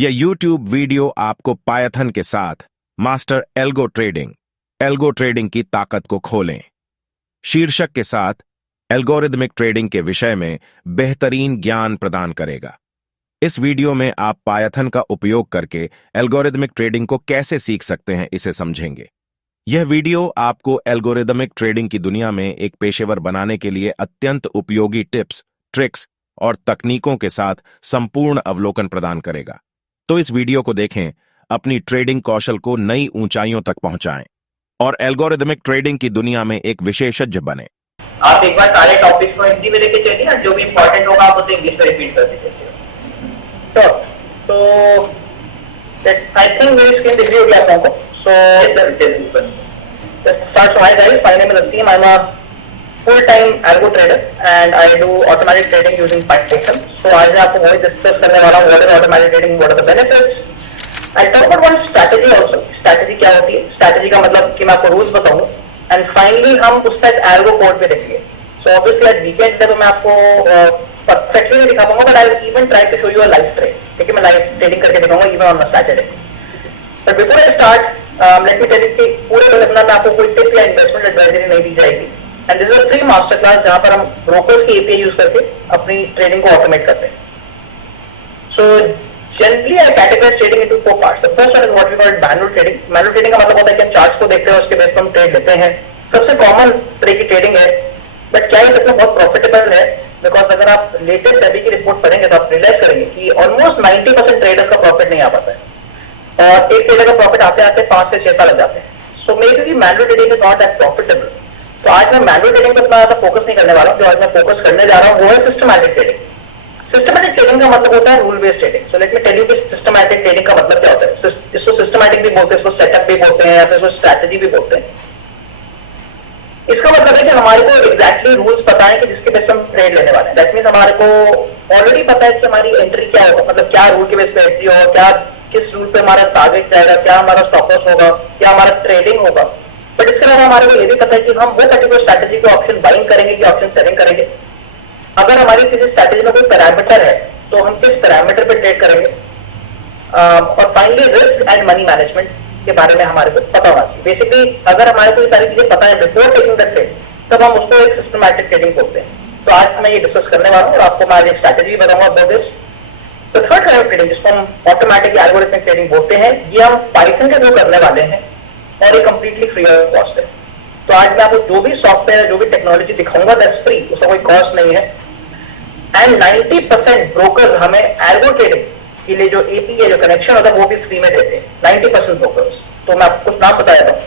यह YouTube video आपको Python के साथ मास्टर एल्गो ट्रेडिंग की ताकत को खोलें शीर्षक के साथ एल्गोरिदमिक ट्रेडिंग के विषय में बेहतरीन ज्ञान प्रदान करेगा। इस वीडियो में आप पायथन का उपयोग करके एल्गोरिदमिक ट्रेडिंग को कैसे सीख सकते हैं, इसे समझेंगे। यह वीडियो आपको एल्गोरिदमिक ट्रेडिंग की दुनिया में एक पेशेवर बनाने के लिए अत्यंत उपयोगी टिप्स, ट्रिक्स और तकनीकों के साथ संपूर्ण अवलोकन प्रदान करेगा। तो इस वीडियो को देखें, अपनी ट्रेडिंग कौशल को नई ऊंचाइयों तक पहुंचाएं और एल्गोरिदमिक ट्रेडिंग की दुनिया में एक विशेषज्ञ बने। आप एक बार सारे टॉपिक्स को हिंदी में लेके चलिए और जो भी इंपॉर्टेंट होगा आप उसे इंग्लिश में रिपीट कर दीजिए। तो आई थिंक मेरी स्क्रीन दिख रही होगी आप लोगों को। So start my guys, my name is Aseem, I am a full-time algo trader and I do automatic trading using Python. So आज मैं आपको वही डिस्कस करने वाला हूँ, what is automatic trading, what are the benefits. I'll talk about one strategy also. Strategy क्या होती है? Strategy का मतलब कि मैं आपको रूल्स बताऊँ and finally हम उसका एक algo कोड पे देखेंगे. So obviously आज वीकेंड है तो मैं आपको परफेक्टली नहीं दिखा पाऊंगा, but I'll even try to show you a live trade. ठीक है, मैं लाइव ट्रेडिंग करके दिखाऊंगा even on a Saturday. But before I start, let me tell you कि पूरे वेबिनार में आपको कोई टिप या इन्वेस्टमेंट एडवाइजरी नहीं दी जाएगी। And this is a free master class जहाँ पर हम ब्रोकर्स की API यूज करके अपनी ट्रेडिंग को ऑटोमेट करते हैं। So generally I categorize trading into four parts. The first one is what we call manual trading. Manual trading का मतलब होता है कि हम चार्ट्स को देखते हैं, उसके बेस पर हम ट्रेड लेते हैं। सबसे कॉमन तरह की ट्रेडिंग है, बट क्या ये सबसे बहुत प्रॉफिटेबल है? बिकॉज अगर आप लेटेस्ट सेबी की रिपोर्ट पढ़ेंगे तो आप रियलाइज करेंगे कि ऑलमोस्ट 90% ट्रेडर्स का प्रॉफिट नहीं आ पाता है और एक ट्रेडर का प्रॉफिट आते आते 5 से 6 साल लग जाते हैं। So maybe manual trading is not that profitable. तो आज मैं मैनुअल ट्रेडिंग पर इतना ज्यादा फोकस नहीं करने वाला हूं। जो आज मैं फोकस करने जा रहा हूं वो है सिस्टमैटिक ट्रेडिंग। सिस्टमैटिक ट्रेडिंग का मतलब होता है rule based trading. So let me tell you कि सिस्टमैटिक ट्रेडिंग का मतलब क्या होता है। इसको सिस्टमैटिक भी बोलते हैं, इसको सेटअप भी बोलते हैं या फिर इसको स्ट्रैटेजी भी बोलते हैं। इसका मतलब है कि हमारे को एग्जैक्टली रूल्स पता है कि जिसके बेस पर हम ट्रेड लेने वाले हैं। दैट मींस हमारे को ऑलरेडी पता है कि हमारी एंट्री क्या होगा, मतलब क्या रूल के बेस पर एंट्री होगा, क्या किस रूल पे हमारा टारगेट जाएगा, क्या हमारा स्टॉप लॉस होगा, क्या हमारा ट्रेडिंग होगा। बट इसके अलावा हमारे को ये भी पता है कि हम वो पर्टिकुलर स्ट्रैटेजी को ऑप्शन बाइंग करेंगे कि ऑप्शन सेलिंग करेंगे। अगर हमारी किसी स्ट्रैटेजी में कोई पैरामीटर है तो हम किस पैरामीटर पे ट्रेड करेंगे। और finally risk and money management के बारे में हमारे को पता होना चाहिए। बेसिकली अगर हमारे को ये सारी चीजें पता है बिफोर टेकिंग द ट्रेड, तब हम उसको एक सिस्टमैटिक ट्रेडिंग बोलते हैं। तो आज मैं ये डिस्कस करने वाला हूँ और आपको मैं आज एक स्ट्रैटेजी बताऊंगा अबाउट दिस। तो थर्ड काइंड ऑफ ट्रेडिंग जिसको हम ऑटोमेटिक एल्गोरिथमिक ट्रेडिंग बोलते हैं, ये हम पाइथन के थ्रू करने वाले हैं और ये कंप्लीटली फ्री ऑफ कॉस्ट है। तो आज मैं आपको जो भी सॉफ्टवेयर, जो भी टेक्नोलॉजी दिखाऊंगा दैट्स फ्री, उसका कोई कॉस्ट नहीं है। एंड 90% ब्रोकर्स हमें एल्गो ट्रेडिंग के लिए जो एपीआई जो कनेक्शन होता है वो भी फ्री में देते हैं, 90% ब्रोकर्स। तो मैं आपको कुछ नाम बता देता हूँ।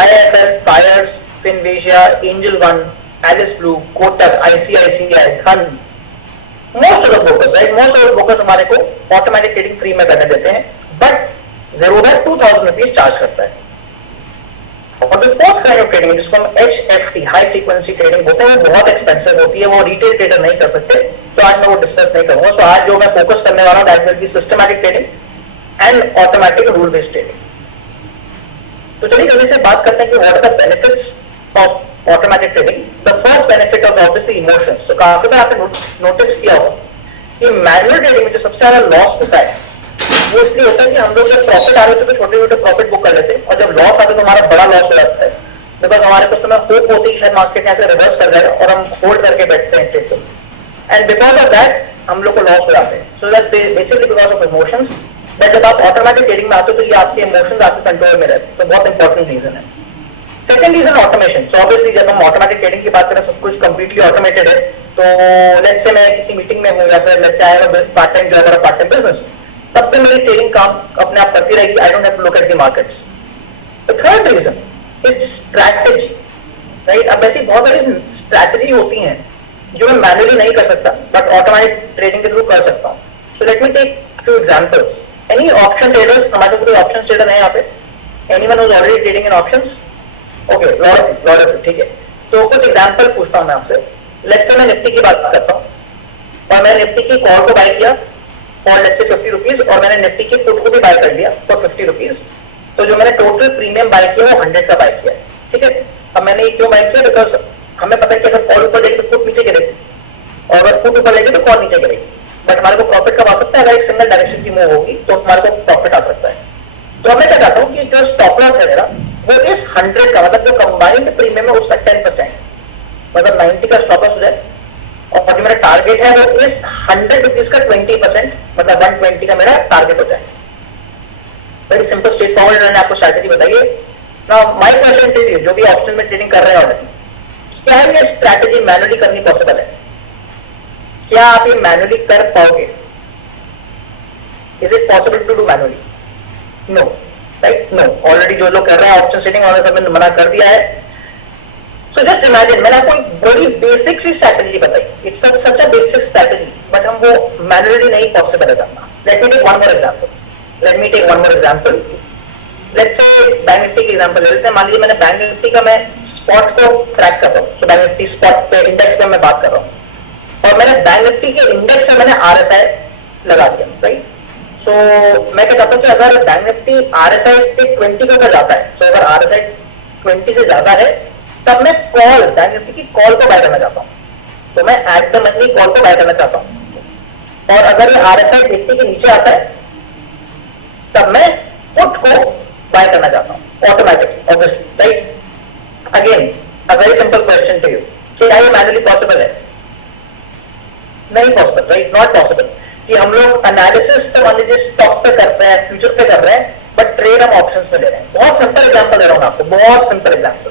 IIFL, Fyers, Finvasia, Angel One, Alice Blue, Kotak, ICICI, खन, most of the brokers, right, most of the brokers हमारे को ऑटोमेटिक ट्रेडिंग फ्री में करने देते हैं, बट ज़रूर 2000 रुपीज चार्ज करता है। और जो फोर्थ काइंड ऑफ ट्रेडिंग जिसको हम HFT हाई फ्रीक्वेंसी ट्रेडिंग बोलते हैं, वो बहुत एक्सपेंसिव होती है, वो रिटेल ट्रेडर नहीं कर सकते। तो आज मैं वो डिस्कस नहीं करूंगा। तो आज जो मैं फोकस करने वाला हूं that will be systematic trading and automatic rule based trading. तो चलिए जल्दी से बात करते हैं कि what are the benefits of automatic trading. The first benefit of obviously emotions. तो काफी बार आपने नोटिस किया होगा कि मैनुअल ट्रेडिंग में जो सबसे ज्यादा लॉस होता है वो इसलिए होता है कि हम लोग जब प्रॉफिट आ रहे थे तो छोटे छोटे प्रॉफिट बुक कर लेते हैं और जब लॉस आते तो हमारा बड़ा लॉस हो जाता है। बिकॉज हमारे को समय होप होती है मार्केट यहाँ से रिवर्स कर जाएगा और हम होल्ड करके बैठते हैं ट्रेड को, एंड बिकॉज ऑफ दैट हम लोग को लॉस हो जाते हैं। So that basically because of emotions. But जब आप ऑटोमेटिक ट्रेडिंग में आते हो तो ये आपके इमोशंस आपके कंट्रोल में रहते हैं। तो बहुत इंपॉर्टेंट रीजन है। Second reason automation. So obviously जब हम ऑटोमेटिक ट्रेडिंग की बात करें सब कुछ कंप्लीटली ऑटोमेटेड है। तो लेट्स से मैं किसी मीटिंग में हूँ या फिर let's say I have a part time job और पार्ट टाइम बिजनेस, तब पे मेरी ट्रेडिंग काम अपने आप करती रहेगी। I don't have to look at the markets. The third reason is strategy, right. अब ऐसी बहुत सारी स्ट्रैटेजी होती हैं जो मैं मैनुअली नहीं कर सकता बट ऑटोमेटिक ट्रेडिंग के थ्रू कर सकता हूँ। So let me take few examples. Any option traders, हमारे कोई ऑप्शन ट्रेडर है यहाँ पे? Anyone who is already trading in options? Okay, lot of, ठीक है। तो कुछ एग्जांपल पूछता हूँ मैं आपसे। लेट्स से मैं निफ्टी की बात करता हूँ और मैंने निफ्टी की कॉल को बाय किया और लेट्स से 50 रुपीज, और मैंने निफ्टी की पुट को भी बाय कर लिया फॉर 50 रुपीज। तो जो मैंने टोटल प्रीमियम बाय किया वो 100 का बाय किया, ठीक है। अब मैंने ये क्यों बाय किया? बिकॉज हमें पता है कि अगर कॉल ऊपर जाएगी तो पुट नीचे गिरेगी और अगर पुट ऊपर जाएगी तो कॉल नीचे गिरेगी। बट हमारे को प्रॉफिट कब आ सकता है? अगर एक सिंगल डायरेक्शन की मूव होगी तो हमारे को प्रॉफिट आ सकता है। तो मैं क्या चाहता हूँ कि जो स्टॉप लॉस है मेरा वो इस 100 का, मतलब जो कंबाइंड प्रीमियम है उसका 10%, मतलब 90 का स्टॉप लॉस हो जाए, और जो मेरा टारगेट है वो इस 100 रुपीज का 20%, मतलब 120 का मेरा टारगेट हो जाए। वेरी सिंपल स्ट्रेट फॉरवर्ड मैंने आपको स्ट्रैटेजी बताइए। Now my question to you, जो भी ऑप्शन में ट्रेडिंग कर रहे हैं ऑलरेडी, क्या ये स्ट्रैटेजी मैनुअली करनी पॉसिबल है? क्या आप ये मैनुअली कर पाओगे? Is it possible to do manually? No, right? No. Already जो लोग कर रहे हैं ऑप्शन सेटिंग और सबने मना कर दिया है। सो जस्ट इमेजिन, मैंने आपको एक बड़ी बेसिक सी स्ट्रैटेजी बताई, it's such a basic strategy, but हम वो मैनुअली नहीं पॉसिबल है करना। Let me take one more example. Let's say bank Nifty की एग्जांपल ले लेते हैं। मान लीजिए मैंने बैंक निफ्टी का मैं स्पॉट को ट्रैक कर रहा हूँ, तो बैंक निफ्टी स्पॉट पे इंडेक्स पे मैं बात कर रहा हूँ, और मैंने बैंक निफ्टी के इंडेक्स पे मैंने RSI लगा दिया, राइट? सो मैं क्या कहता हूँ कि अगर बैंक निफ्टी RSI पे 20 के ऊपर जाता है, तो अगर RSI 20 से ज्यादा है, तब मैं कॉल, बैंक निफ्टी की कॉल को बाय करना चाहता हूँ, तो मैं एट द मनी कॉल को बाय करना चाहता हूँ। और अगर ये RSI 80 के नीचे आता है, तब मैं पुट को बाय करना चाहता हूँ automatically, obviously, right? Again a very simple question to you, क्या ये मैनुअली पॉसिबल है? नहीं पॉसिबल, राइट? Not possible. कि हम लोग एनालिसिस तो मान लीजिए स्टॉक पे करते हैं, फ्यूचर पे कर रहे हैं, बट ट्रेड हम ऑप्शंस में ले रहे हैं। बहुत सिंपल एग्जांपल दे रहा हूँ आपको, बहुत सिंपल एग्जांपल।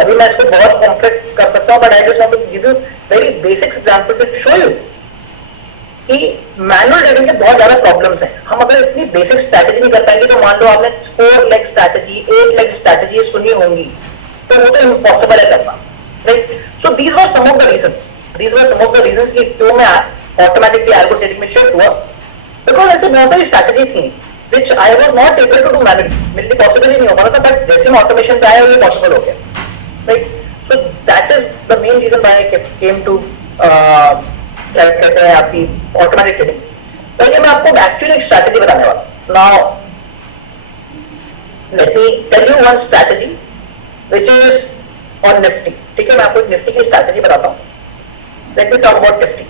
अभी मैं इसको बहुत कॉम्प्लेक्स कर सकता हूँ, but I just want to give you very basic example to show you कि मैनुअल ट्रेडिंग के बहुत ज्यादा प्रॉब्लम्स हैं। हम अगर इतनी बेसिक स्ट्रैटेजी नहीं कर पाएंगे, तो मान लो आपने 4 लेग स्ट्रैटेजी, 8 लेग स्ट्रैटेजी सुनी होंगी, तो वो तो इम्पॉसिबल है करना, right? So these were some of the reasons कि क्यों मैं ऑटोमेटिकली एल्गो ट्रेडिंग में शिफ्ट हुआ, बिकॉज ऐसे बहुत सारी स्ट्रैटेजी थी which I was not able to do manually, मेरे लिए पॉसिबल ही नहीं हो पा रहा था, बट जैसे मैं ऑटोमेशन पे आया ये पॉसिबल हो गया, right? So that is the main reason why I came to क्या कहते हैं आपकी ऑटोमेटिक ट्रेडिंग। तो ये मैं आपको एक्चुअली एक स्ट्रैटेजी बताने वाला हूं। Now let me tell you one strategy which is on Nifty, ठीक है? मैं आपको निफ्टी की स्ट्रैटेजी बताता हूं। Let me talk about Nifty.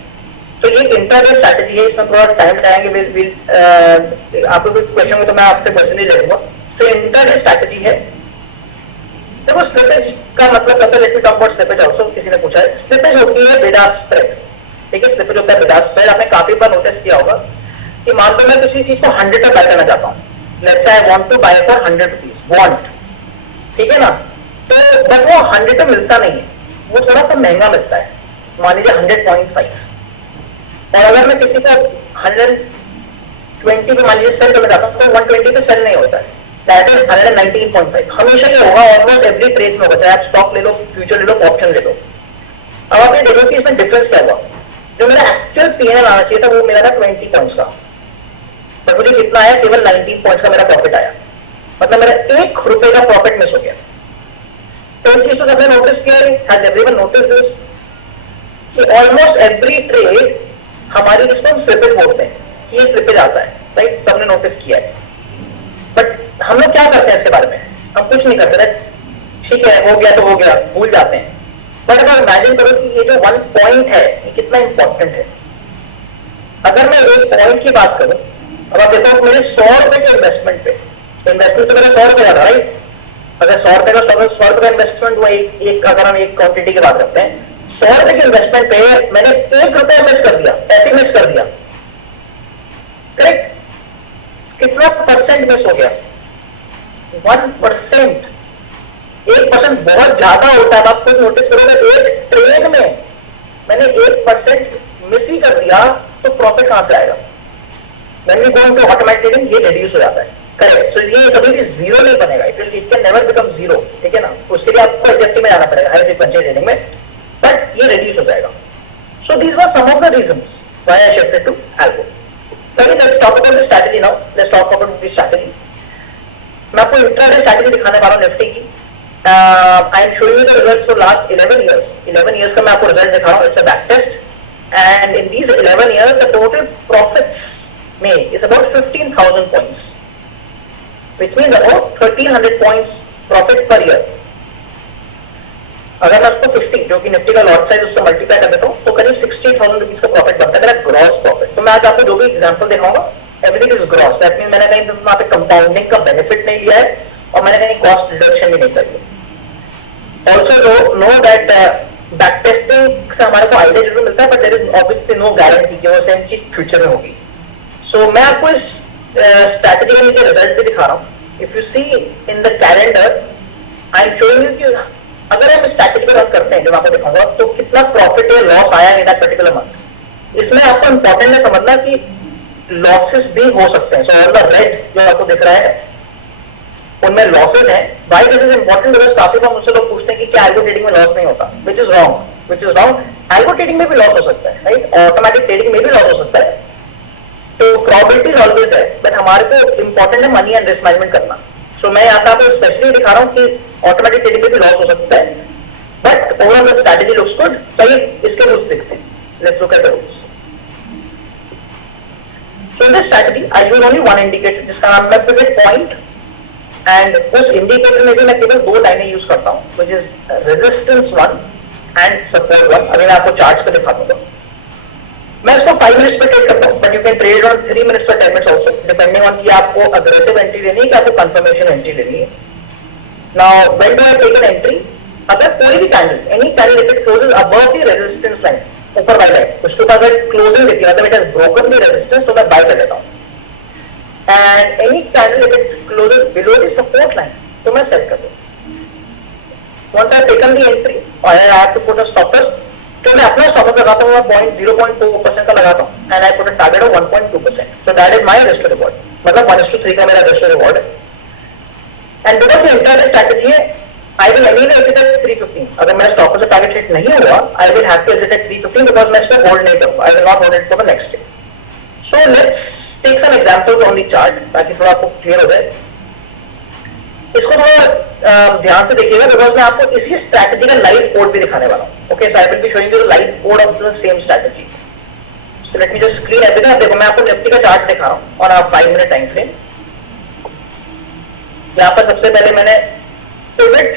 तो ये इंटरडे स्ट्रैटेजी है, इसमें थोड़ा टाइम लगाएंगे, आपको कोई क्वेश्चन हो तो मैं आपसे क्वेश्चन ही ले लूंगा। तो इंटरडे स्ट्रैटेजी है। देखो स्लिपेज का मतलब क्या है? Late me talk about slippage also, किसी ने पूछा है। स्लिपेज होती है बिड आस्क स्प्रेड, ठीक है? स्लिपेज होता है बिड आस्क स्प्रेड। आपने काफी बार नोटिस किया होगा कि मान लो मैं किसी चीज को 100 पे बाय करना चाहता हूँ, let's say I want to buy for 100 rupees, want, ठीक है ना? तो बट वो 100 पे मिलता नहीं है, वो थोड़ा सा महंगा मिलता है, मान लीजिए 100.5। और अगर मैं किसी को 120 पे मान लीजिए सेल करना चाहता हूँ, तो 120 पे सेल नहीं होता है, दैट इज 119.5। हमेशा ये होगा, ऑलमोस्ट एवरी ट्रेड में होता है। आप स्टॉक ले लो, फ्यूचर ले लो, ऑप्शन ले लो। अब आप ये देखो कि इसमें डिफरेंस क्या हुआ। जो मेरा एक्चुअल पीएनएल आना चाहिए था वो मेरा था 20 पॉइंट्स का, पर मुझे कितना आया? केवल 19 पॉइंट्स का मेरा प्रॉफिट आया, मतलब मेरा ₹1 का प्रॉफिट मिस हो गया। तो इस चीज को सबने नोटिस किया है? हैज एवरीवन नोटिस दिस कि ऑलमोस्ट एवरी ट्रेड हमारी जिसको हम स्लिपेज बोलते हैं, ये स्लिपेज आता है, राइट? सबने नोटिस किया है। बट हम लोग क्या करते हैं इसके बारे में? हम कुछ नहीं करते, ठीक है हो गया तो हो गया, भूल जाते हैं। बट अगर इमेजिन करो कि ये जो 1 पॉइंट है ये कितना इंपॉर्टेंट है। अगर मैं एक पॉइंट की बात करूं, अब आप देखो मेरे 100 रुपए के इन्वेस्टमेंट तो मेरा 100 रुपए था, राइट? अगर 100 रुपए का 100 रुपए इन्वेस्टमेंट हुआ, एक अगर हम एक क्वांटिटी की बात करते हैं, 100 रुपए के इन्वेस्टमेंट पे मैंने ₹1 मिस कर दिया, ऐसे मिस कर दिया, करेक्ट? कितना परसेंट मिस हो गया? 1%। 1% बहुत ज्यादा होता है। आप खुद नोटिस करोगे, एक ट्रेड में मैंने 1% मिस ही कर दिया, तो प्रॉफिट कहां से आएगा? When we go into automatic trading, ये reduce हो जाता है, करेक्ट? तो ये कभी भी जीरो नहीं बनेगा, it can never become zero, ठीक है ना? उसके लिए आपको एचएफटी में जाना पड़ेगा, हाई फ्रीक्वेंसी ट्रेडिंग में, बट ये रिड्यूस हो जाएगा। So these were some of the reasons why I shifted to algo. Let's talk about the strategy now. Let's talk about the strategy. मैं आपको इंट्राडे स्ट्रैटेजी दिखाने वाला हूं निफ्टी की। I am showing you the results for last 11 years. 11 years का मैं आपको result दिखा रहा हूं, it's a back test, and in these 11 years the total profits made is about 15,000 points, which means about 1,300 points profit per year. अगर मैं उसको 50 जो कि निफ्टी का लॉट साइज उससे मल्टीप्लाई कर देता हूँ तो करीब 60,000 रुपीज का प्रॉफिट बनता है मेरा ग्रॉस प्रॉफिट। तो मैं आज आपको जो भी एग्जांपल दिखाऊंगा everything is gross, that mean मैंने कहीं वहां पे कंपाउंडिंग का बेनिफिट नहीं लिया है और मैंने कहीं कॉस्ट रिडक्शन भी नहीं करी। Also know that back testing से हमारे को आइडिया जरूर मिलता है but there is obviously no guarantee कि वो सेम चीज फ्यूचर में होगी। सो मैं आपको इस स्ट्रैटेजी के नीचे रिजल्ट भी दिखा रहा हूँ। If you see in the calendar I am showing you कि अगर हम स्ट्रैटेजी पर बात करते हैं जो मैं आपको दिखाऊंगा तो कितना प्रॉफिट या लॉस आया इन दैट पर्टिकुलर मंथ। इसमें आपको इंपॉर्टेंट है समझना कि लॉसेस भी हो सकते हैं। सो ऑल द रेड जो आपको दिख रहा है उनमें लॉसेस हैं। Why this is important because काफी बार मुझसे लोग पूछते हैं कि क्या एल्गो ट्रेडिंग में लॉस नहीं होता, which is wrong. Algo trading में भी लॉस हो सकता है, राइट, ऑटोमेटिक ट्रेडिंग में भी लॉस हो सकता है। तो प्रोबेबिलिटी ऑलवेज है बट हमारे को इंपॉर्टेंट है मनी एंड रिस्क मैनेजमेंट करना। सो मैं यहाँ पे आपको स्पेशली दिखा रहा हूँ कि ऑटोमेटिक ट्रेडिंग में भी लॉस हो सकता है but overall strategy looks good. सही, इसके रूल्स देखते हैं। Let's look at the rules. So in this strategy I use only one indicator जिसका नाम है पिवट पॉइंट एंड उस इंडिकेटर में भी मैं केवल दो लाइनें यूज करता हूँ which is resistance 1 and support 1। अभी मैं आपको चार्ट्स पे दिखा दूंगा। मैं इसको 5 मिनट्स पे ट्रेड करता हूँ but you can trade on 3 minutes और 10 मिनट्स ऑल्सो डिपेंडिंग ऑन कि आपको अग्रेसिव एंट्री लेनी है कि आपको कंफर्मेशन एंट्री लेनी है। Now when do I take an entry, अगर कोई भी candle any candle if it closes above the resistance line ऊपर बाय लाइन उसके ऊपर अगर क्लोजिंग देती है मतलब it has broken the resistance तो मैं बाय कर लेता हूँ। And any candle if it closes below the support line तो मैं सेल कर दूँ। once I have taken the entry और I have to put a stop loss तो मैं अपना stop loss लगाता हूँ 0.2% का लगाता हूँ and I put a target of 1.2%. So that is my risk to reward, मतलब 1:3 का मेरा risk to reward है। And because ये entire strategy है I will anyway exit at 315। अगर मेरा stop loss target hit नहीं हुआ I will have to exit at 315 because मैं इसको hold नहीं करूँगा, I will not hold it for the next day। So let's take some examples on the chart ताकि थोड़ा आपको clear हो जाए। इसको थोड़ा ध्यान से देखिएगा बिकॉज मैं आपको इसी स्ट्रैटेजी का लाइव कोड भी दिखाने वाला हूँ। Okay, so I will be showing you the live code of the same strategy. So let me just clean everything. देखो मैं आपको निफ्टी का चार्ट दिखा रहा हूँ और आप 5 मिनट टाइम फ्रेम। यहाँ पर सबसे पहले मैंने पिवट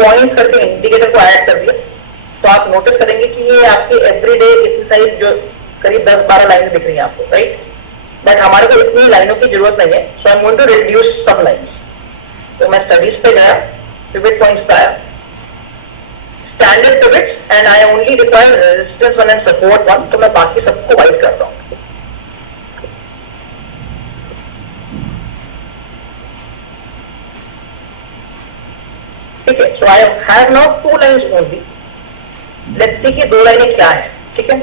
पॉइंट्स करके इंडिकेटर को ऐड कर दिया तो आप नोटिस करेंगे कि ये आपकी एवरीडे इतनी सारी जो करीब 10-12 लाइनें दिख रही हैं आपको, राइट। बट हमारे को इतनी लाइनों की जरूरत नहीं है। So I am going to reduce some lines. तो मैं स्टडीज पे गया, पिवट पॉइंट्स पे आया, standard pivots and I only require resistance 1 and support 1 तो मैं बाकी सबको वाइट करता हूं। ठीक है, so I have now 2 lines only. Let's see कि 2 लाइनें क्या है। ठीक है,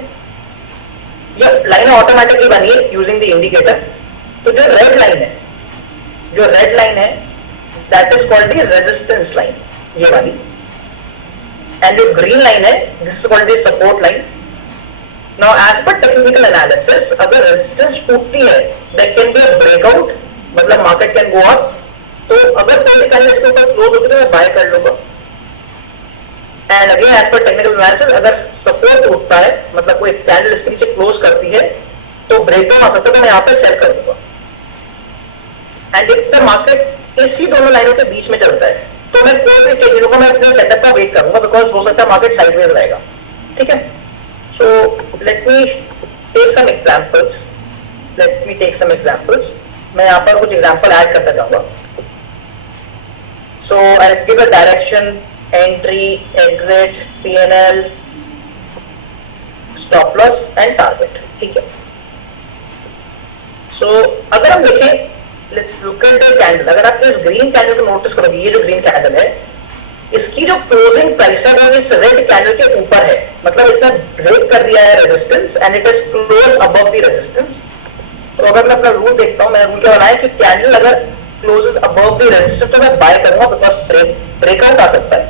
ये लाइनें ऑटोमेटिकली बनी है यूजिंग द इंडिकेटर। तो जो रेड लाइन है that is called the resistance line, ये वाली, and the green line है this is called the support line। now as per technical analysis अगर resistance टूटती है that can be a breakout, मतलब market can go up। तो अगर कोई भी कैंडल इसके ऊपर क्लोज होती है मैं बाय कर लूंगा। and again as per technical analysis अगर support टूटता है मतलब कोई कैंडल इसके नीचे क्लोज करती है तो ब्रेकडाउन आ सकता है तो मैं यहाँ पे सेल कर दूंगा। and if the market इसी दोनों लाइनों के बीच में चलता है तो मैं कोई भी चीजों को मैं अपने सेटअप का वेट करूंगा बिकॉज हो सकता है मार्केट साइडवेज रहेगा। ठीक है, so let me take some examples. मैं यहाँ पर कुछ एग्जांपल ऐड करता जाऊंगा। So I give a direction, entry, exit, PNL, stop loss and target. ठीक है, सो अगर हम देखें let's look at the candle. अगर आप इस ग्रीन कैंडल को नोटिस करोगे, ये जो ग्रीन कैंडल है इसकी जो क्लोजिंग प्राइस है वो इस रेड कैंडल के ऊपर है, मतलब इसने ब्रेक कर दिया है resistance and it is close above the resistance. तो अगर मैं अपना रूल देखता हूँ, मैंने रूल क्या बनाया कि कैंडल अगर क्लोजेस अबव द रेजिस्टेंस तो मैं बाय करूंगा बिकॉज ब्रेकआउट आ सकता है।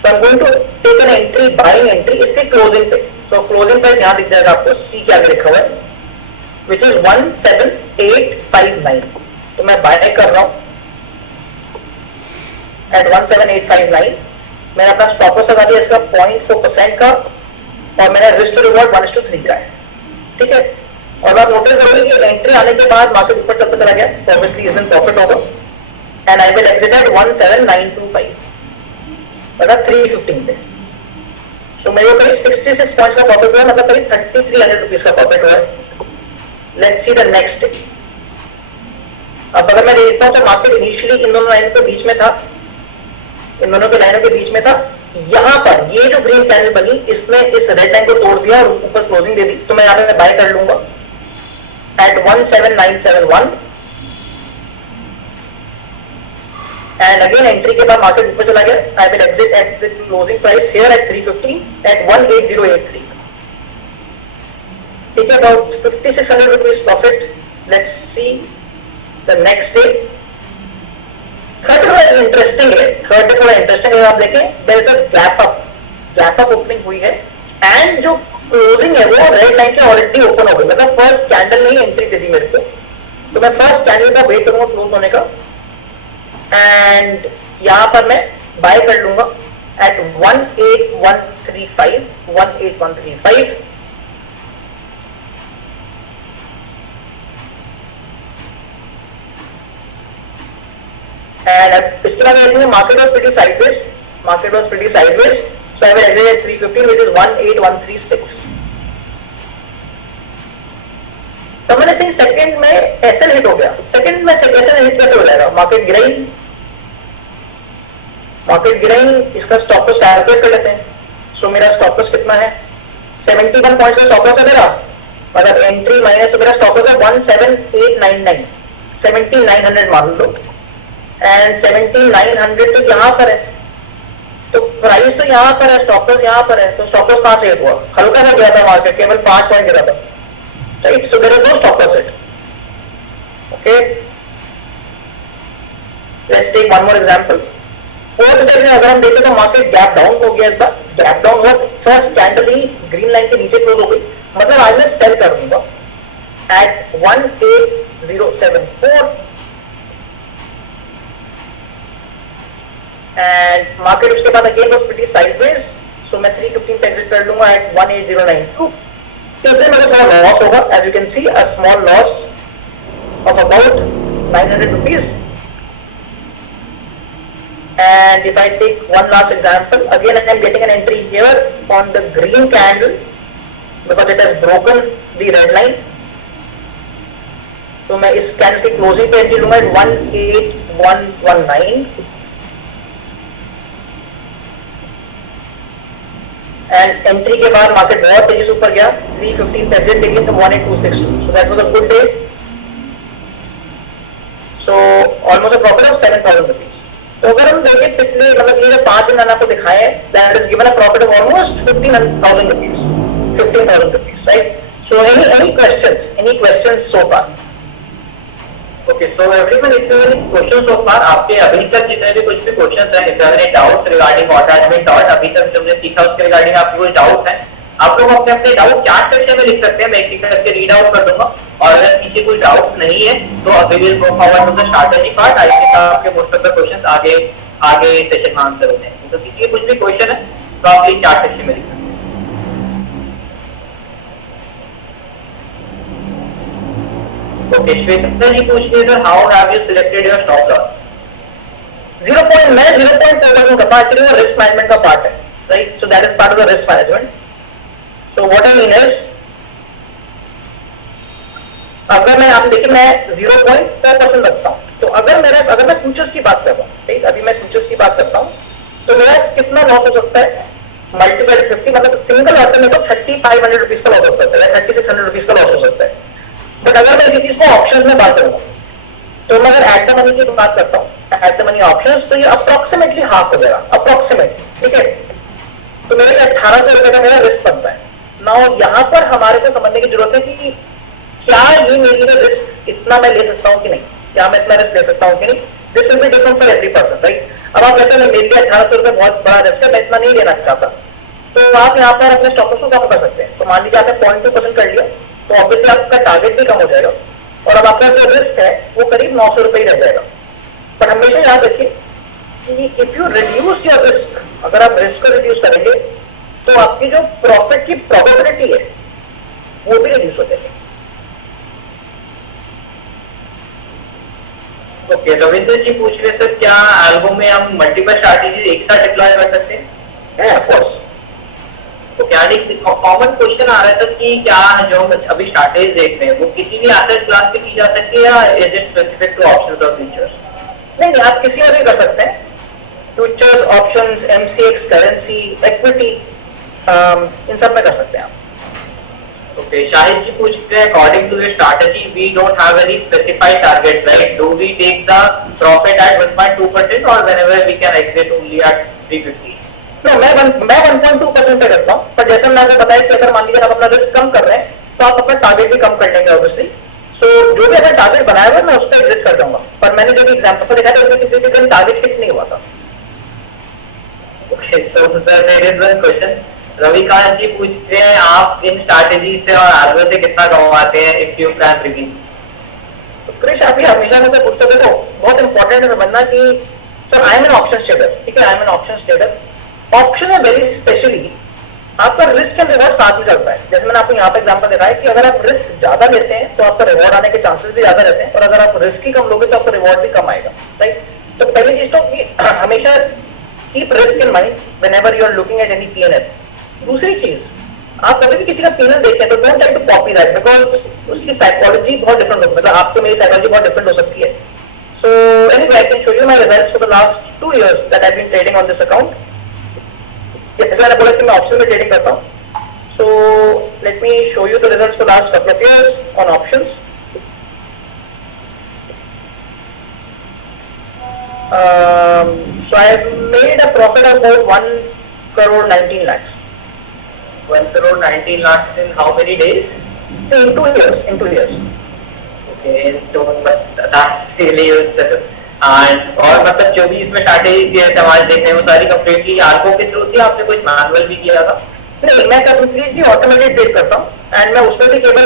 So I am going to take an entry, buying entry इसके क्लोजिंग पे। सो क्लोजिंग प्राइस यहाँ दिख जाएगा आपको, सी के आगे लिखा हुआ है which is 17859। तो मैं बाय कर रहा हूं at 17859। मैंने अपना स्टॉप लॉस लगा दिया इसका 0.4% का और मेरा रिस्क टू रिवॉर्ड 1:3 का है। ठीक है, और आप नोटिस करोगे कि एंट्री आने के बाद मार्केट ऊपर चलता चला गया तो ऑब्वियसली इसमें प्रॉफिट होगा and I will exit at 17925। मतलब 315 पे। तो मेरे करीब 66 पॉइंट्स का प्रॉफिट हुआ, मतलब करीब 3300 रुपीज का प्रॉफिट हुआ है। Let's see the next day. अब अगर मैं देखता हूँ तो मार्केट इनिशियली इन दोनों लाइनों के बीच में था, इन दोनों के लाइनों के बीच में था। यहां पर ये जो ग्रीन कैंडल बनी, इसने इस रेड लाइन को तोड़ दिया और ऊपर क्लोजिंग दे दी, तो मैं यहाँ पे बाय कर लूंगा एट 17971 एंड अगेन एंट्री के बाद मार्केट ऊपर चला गया। I will exit at the closing price here at 350 at 18083। ठीक है, about 5600 rupees profit. Let's see the next day. Third थोड़ा इंटरेस्टिंग है, थर्ड थोड़ा इंटरेस्टिंग है। आप देखें there is a gap up opening हुई है एंड जो क्लोजिंग है वो रेड लाइन से ऑलरेडी ओपन हो गई, मतलब फर्स्ट कैंडल ने ही एंट्री दे दी मेरे को। तो मैं फर्स्ट कैंडल का वेट करूंगा क्लोज होने का एंड यहां पर मैं बाय कर लूंगा एट 18135 and इसके बाद देखेंगे market was pretty sideways, so I will exit at 315 which is 18136। तो मैंने सही सेकंड में एसएल हिट हो गया। सेकंड में एसएल हिट कैसे हो जाएगा? मार्केट गिराई, इसका स्टॉप लॉस कैलकुलेट कर लेते हैं। सो मेरा स्टॉप लॉस कितना है? 71 पॉइंट्स का स्टॉप लॉस है मेरा, मतलब एंट्री माइनस मेरा स्टॉप लॉस है 17899, 7900 मान लो एंड 7900 तो यहाँ पर है, तो प्राइस तो यहाँ पर है, स्टॉप लॉस यहाँ पर है। तो स्टॉप लॉस कहां से हिट हुआ? हल्का सा गया था मार्केट, केवल 5 पॉइंट गिरा था, right? So there is no stop loss hit. Okay, let's take one more example. Fourth day में अगर हम देखें तो मार्केट गैप डाउन हो गया, इसका गैप डाउन हुआ, फर्स्ट कैंडल ही ग्रीन लाइन के नीचे क्लोज हो गई, मतलब आज मैं सेल कर दूंगा एट 18074 एंड मार्केट उसके बाद अगेन वाज प्रीटी साइडवेज, सो मैं 315 पे एग्जिट कर लूंगा एट 18092। इसमें मुझे थोड़ा लॉस होगा, as you can see a small loss of about 900 rupees. And if I take one last example, again I am getting an entry here on the green candle because it has broken the red line. तो मैं इस candle की closing पे entry लूंगा 18119 and entry के बाद market बहुत तेजी से ऊपर गया, 315 पे exit taking to 18262, so that was a good day. So almost a profit of 7000 rupees. तो अगर हम देखें पिछले मतलब ये जो 5 दिन मैंने आपको दिखाए हैं, that is given a profit of almost 15000 rupees, 15000 rupees, right? So any questions so far? Okay, so everyone, if you have any questions so far, आपके अभी तक जितने भी कुछ भी क्वेश्चंस हैं, if you have any doubts regarding what has been taught, अभी तक जो हमने सीखा उसके रिगार्डिंग आपके कोई डाउट्स हैं, आप लोग अपने अपने डाउट चैट सेक्शन में लिख सकते हैं, मैं एक करके रीड आउट कर दूंगा। और अगर किसी कोई डाउट्स नहीं है तो अभी will go forward to the strategy part. I think आपके मोस्ट ऑफ द क्वेश्चंस आगे सेशन में आंसर होते हैं। तो किसी के कुछ भी क्वेश्चन है तो आप प्लीज चैट सेक्शन में लिख सकते हैं। ओके, श्वेता जी पूछ रही है, sir how have you selected your stop loss? 0.4% का पार्ट है, रिस्क मैनेजमेंट का पार्ट है, right? So that is part of the risk management. So what I mean is, अगर मैं आप देखिए मैं 0.4% रखता हूं, तो अगर मैं फ्यूचर्स की बात कर रहा हूं, ठीक, अभी मैं फ्यूचर्स की बात करता हूं, तो मेरा कितना लॉस हो सकता है? मल्टीपल 50, मतलब सिंगल ऑर्डर में तो 3500 रुपीज का लॉस हो सकता है, 3600 रुपीज का लॉस हो सकता है। बट अगर मैं इसी चीज को ऑप्शन में बात करूंगा, तो मैं अगर एट द मनी की बात करता हूँ, एट द मनी ऑप्शन, तो ये अप्रोक्सीमेटली हाफ हो जाएगा, अप्रोक्सीमेटली, ठीक है? तो मेरे 1800 रुपए का मेरा रिस्क बनता है। नाउ यहाँ पर हमारे को समझने की जरूरत है कि क्या ये मेरे लिए रिस्क इतना मैं ले सकता हूँ कि नहीं, क्या मैं इतना रिस्क ले सकता हूँ कि नहीं? This will be different for every person, right? अब आप कहते हैं मेरे लिए 1800 रुपए बहुत बड़ा रिस्क है, मैं इतना नहीं लेना चाहता, तो आप यहाँ पर अपने स्टॉप लॉस को कम कर सकते हैं। तो मान लीजिए आपने 0.2% कर लिया, तो ऑब्वियसली आपका टारगेट भी कम हो जाएगा और अब आपका जो रिस्क है वो करीब 900 रुपए ही रह जाएगा। पर हमेशा याद रखिए कि if you reduce your risk, अगर आप रिस्क को रिड्यूस करेंगे तो आपकी जो प्रॉफिट की प्रोबेबिलिटी है वो भी रिड्यूस हो जाएगी। ओके, रविंद्र जी पूछ रहे सर, क्या एल्गो में हम मल्टीपल स्ट्रैटेजीज एक साथ डिप्लॉय कर सकते हैं? Of course. तो क्या कॉमन क्वेश्चन आ रहा है सर कि क्या जो हम अभी स्ट्रैटेजीज देख रहे हैं वो किसी भी एसेट क्लास पे की जा सकती है या is it specific to options और फ्यूचर्स? नहीं नहीं, आप किसी में भी कर सकते हैं, futures, options, MCX, currency, equity, इन सब में कर सकते हैं आप। Okay, Shahid ji पूछ रहे हैं, according to your strategy, we don't have any specified target, right? Do we take the profit at 1.2% or whenever we can exit only at 350? No, मैं 1.2% पे करता हूँ, पर जैसे मैंने आपको बताया कि अगर मान लीजिए आप अपना रिस्क कम कर रहे हैं तो आप अपना टारगेट भी कम कर लेंगे ऑब्वियसली। सो जो भी अगर टारगेट बनाया हुआ है मैं उस पर एग्जिट कर जाऊंगा, पर मैंने जो भी एग्जाम्पल देखा था उसमें किसी के टारगेट फिक्स नहीं हुआ था। Okay, so sir, there is one question. Ravikant जी पूछते हैं, आप इन स्ट्रैटेजी से और एल्गो से कितना कमाते हैं इफ यू प्लान रिव्यू? तो क्रिश आप हमेशा मुझे पूछते थे, तो बहुत इंपॉर्टेंट है समझना कि sir I am an option trader, ठीक है, I am an option trader. Option में वेरी स्पेशली आपका रिस्क एंड रिवॉर्ड साथ ही चलता है। जैसे मैंने आपको यहाँ पे एग्जांपल दिखाया है कि अगर आप रिस्क ज्यादा लेते हैं तो आपका रिवॉर्ड आने के चांसेस भी ज्यादा रहते हैं, और अगर आप रिस्क ही कम लोगे तो आपका रिवॉर्ड भी कम आएगा, राइट। तो पहली चीज तो कि हमेशा keep risk in mind whenever you are looking at any PNL. दूसरी चीज, आप कभी भी किसी का पीएनएल देखें तो don't try to copy that, because उसकी साइकोलॉजी बहुत डिफरेंट होगी, मतलब आपको मेरी साइकोलॉजी बहुत डिफरेंट हो सकती है। So anyway I can show you my results for the last 2 years that I have been trading on this account. जैसे मैंने बोला कि मैं ऑप्शन में ट्रेडिंग करता हूँ, so let me show you the results for last couple of years on options. So I have made a profit of about 1 crore 19 lakhs. 1 crore 19 lakhs in how many days? In 2 years. In 2 years. Okay, so that's really good, sir. And और मतलब जो भी इसमें strategy है समाज देखने में वो सारी कंप्लीटली आर्को के थ्रू थी, आपने कुछ मैनुअल भी किया था? नहीं, मैं कंप्लीटली ऑटोमेटेड ट्रेड करता हूँ, एंड मैं उसमें भी केवल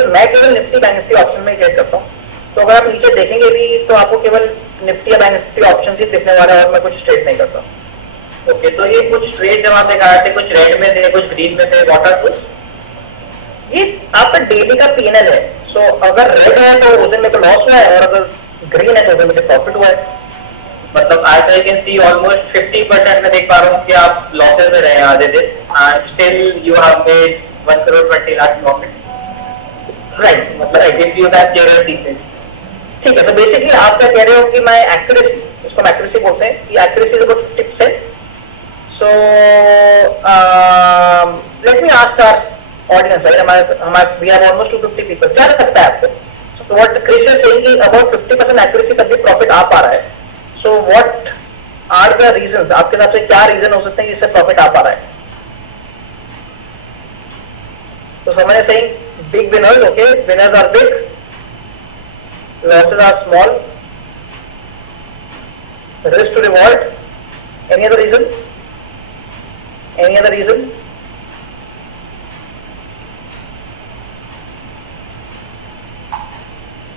निफ्टी बैंक निफ्टी ऑप्शन में ट्रेड करता हूँ। तो अगर आप नीचे देखेंगे भी तो आपको केवल निफ्टी या बैंक निफ्टी ऑप्शन ही दिखने वाला है, और मैं कुछ ट्रेड नहीं करता। ओके, तो ये कुछ ट्रेड जब आप दिखा रहे थे, कुछ रेड में थे, कुछ ग्रीन में थे, व्हाट आर दोस? ये आपका डेली का पीएनएल है। सो अगर रेड है तो उस दिन में तो लॉस हुआ है, और अगर ग्रीन है तो उस दिन में प्रॉफिट हुआ है। मतलब आज आई कैन सी ऑलमोस्ट 50% में देख पा रहा हूँ कि आप लॉसेस में रहे आधे दिन, and still you have made 1 crore 20 lakhs profit, right? मतलब I give you that clear sequence. ठीक है, तो बेसिकली आप क्या कह रहे हो कि मैं एक्यूरेसी, उसको हम एक्यूरेसी बोलते हैं कि accuracy is about 50%। So let me ask our audience, हमारे वी हैव ऑलमोस्ट 250 पीपल, क्या लगता है आपको? सो व्हाट क्रिश इज सेइंग कि अबाउट 50% एक्यूरेसी तक भी प्रॉफिट आ पा रहा है। So what are the reasons? आपके हिसाब से क्या रीजन हो सकते हैं जिससे प्रॉफिट आ पा रहा है? तो समझ saying big winners, okay, winners are big, losses are small, risk to reward. Any other reason? Any other reason?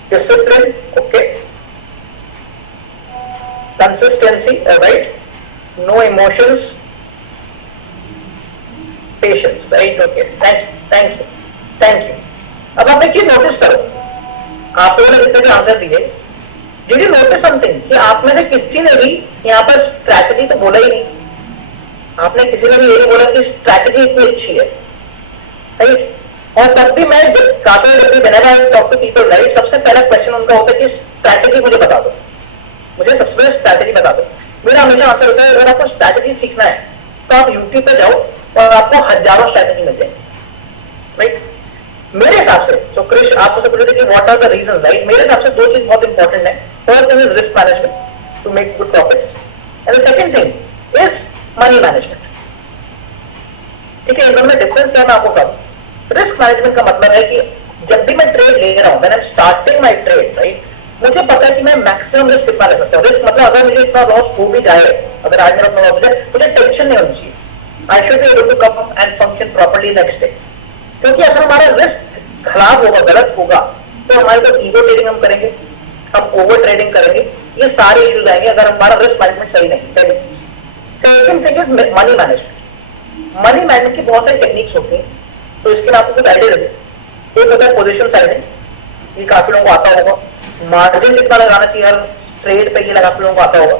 Discipline, okay. Consistency, right? No emotions, patience, right? Okay. Thank you. अब आप एक चीज notice करो, आप लोगों ने जितने भी आंसर दिए, डिड यू नोटिस समथिंग कि आप में से किसी ने भी यहाँ पर स्ट्रैटेजी तो बोला ही नहीं। आपने किसी ने भी ये नहीं बोला कि स्ट्रैटेजी इतनी अच्छी है, राइट? और तब भी मैं काफी टॉक टू पीपल, राइट, सबसे पहला क्वेश्चन उनका होता है कि स्ट्रैटेजी मुझे बता दो, मुझे सबसे पहले स्ट्रैटेजी बता दो। मेरा हमेशा आंसर होता है अगर आपको स्ट्रैटेजी सीखना है तो आप यूट्यूब पे जाओ और आपको हजारों स्ट्रैटेजी मिल जाएंगे, राइट? मेरे हिसाब से, तो क्रिश आप मुझसे पूछे थे कि what are the reasons, right? मेरे हिसाब से 2 चीज बहुत इंपॉर्टेंट है। First thing is risk management to make good profits, and the second thing is money management. ठीक है, इनमें डिफरेंस क्या मैं आपको कहूं। रिस्क मैनेजमेंट का मतलब है कि जब भी मैं ट्रेड ले रहा हूं, when I am starting my trade, right, मुझे पता है कि मैं मैक्सिमम रिस्क कितना ले सकता हूँ। रिस्क मतलब अगर मुझे इतना लॉस हो भी जाए, अगर आज मेरा लॉस हो जाए, मुझे टेंशन नहीं होनी चाहिए। I should be able to come and function properly next day. क्योंकि अगर हमारा रिस्क खराब होगा, गलत होगा, तो हमारे पास ईगो ट्रेडिंग हम करेंगे, हम ओवर ट्रेडिंग करेंगे, ये सारे इश्यूज आएंगे अगर हमारा रिस्क मैनेजमेंट सही नहीं। Second thing is money management. Money management की बहुत सारी टेक्निक्स होती हैं, तो इसके लिए आपको कुछ आइडिया देते। एक होता है पोजिशन साइजिंग, ये काफी लोगों को आता होगा। मार्जिन कितना लगाना चाहिए हर ट्रेड पे ये लगा आप लोगों को आता होगा,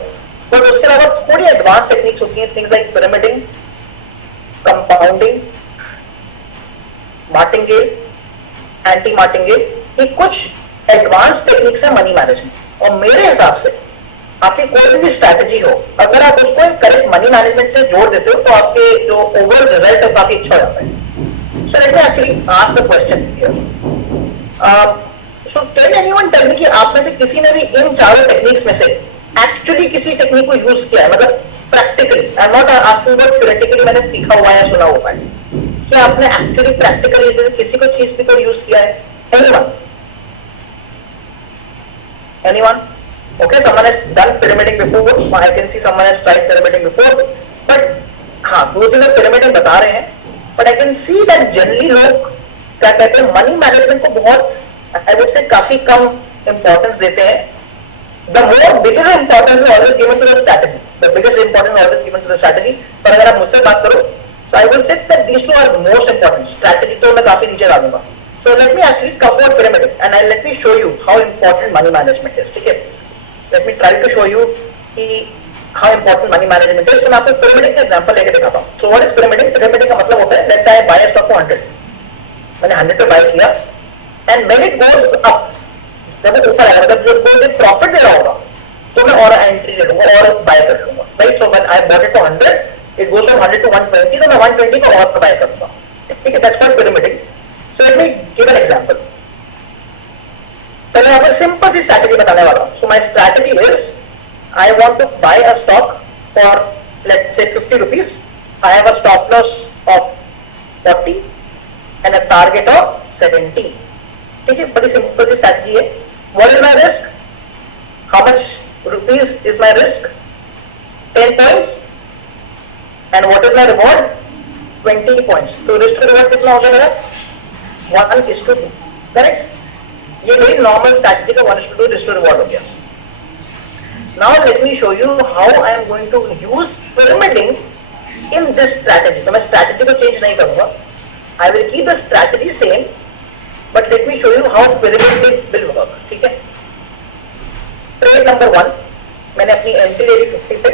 बट उसके अलावा थोड़ी एडवांस टेक्निक्स होती हैं, things like pyramiding, compounding, martingale, anti martingale, ये कुछ एडवांस टेक्निक्स है मनी मैनेजमेंट। और मेरे हिसाब से आपकी कोई भी स्ट्रैटेजी हो, अगर आप उसको करेक्ट मनी मैनेजमेंट से जोड़ देते हो तो आपके जो ओवरऑल रिजल्ट है काफी अच्छा हो जाता है। So let me actually ask the question here, so can anyone tell me कि आप में से किसी ने भी इन चारों टेक्निक्स में से एक्चुअली किसी टेक्निक को यूज किया है, मतलब practically, I am not asking about theoretically मैंने सीखा हुआ है, सुना हुआ है, क्या आपने एक्चुअली प्रैक्टिकली किसी को चीज को यूज किया है? Anyone? Anyone? Okay, someone has done pyramiding before. I can see someone has tried pyramiding before. But हाँ, दूसरे लोग pyramiding बता रहे हैं. But I can see that generally लोग क्या कहते हैं, money management को बहुत, I would say काफी कम importance देते हैं. The more bigger importance is always given to the strategy. The biggest importance is always given to the strategy. पर अगर आप मुझसे बात करो, so I will say that these two are most important. Strategy तो मैं काफी नीचे डालूंगा. So let me actually cover pyramid and let me show you how important money management is. ठीक है? Let me try to show you how important money management is. तो मैं आपको pyramid का example लेके दिखाता हूँ. So what is pyramid? Pyramid का मतलब होता है, let's say I buy a stock for 100. मैंने 100 पे buy किया and when it goes up, जब वो ऊपर आएगा, जब मुझे profit दे रहा होगा, तो मैं और entry ले लूँगा और buy कर लूँगा. Right? So when I bought it for 100, it goes from 100 to 120, तो मैं 120 को और buy करूँगा. ठीक है? That's called pyramid. So let me give an example. तो मैं आपको सिंपल सी स्ट्रैटेजी बताने वाला हूँ. So my strategy is, I want to buy a stock for let's say 50 rupees. I have a stop loss of 40 and a target of 70. ठीक है, बड़ी simple सी strategy है. What is my risk? How much rupees is my risk? 10 points. And what is my reward? 20 points. तो risk to reward कितना हो जाएगा? 1:2. Correct? ये मेरी नॉर्मल स्ट्रैटेजी का 1:2 रिस्क टू रिवॉर्ड हो गया. Now let me show you how I am going to use pyramiding in this strategy. तो मैं स्ट्रैटेजी को चेंज नहीं करूंगा, I will keep the strategy same, but let me show you how pyramid will work. ठीक है? Trade number 1, मैंने अपनी entry ले ली 50 पे,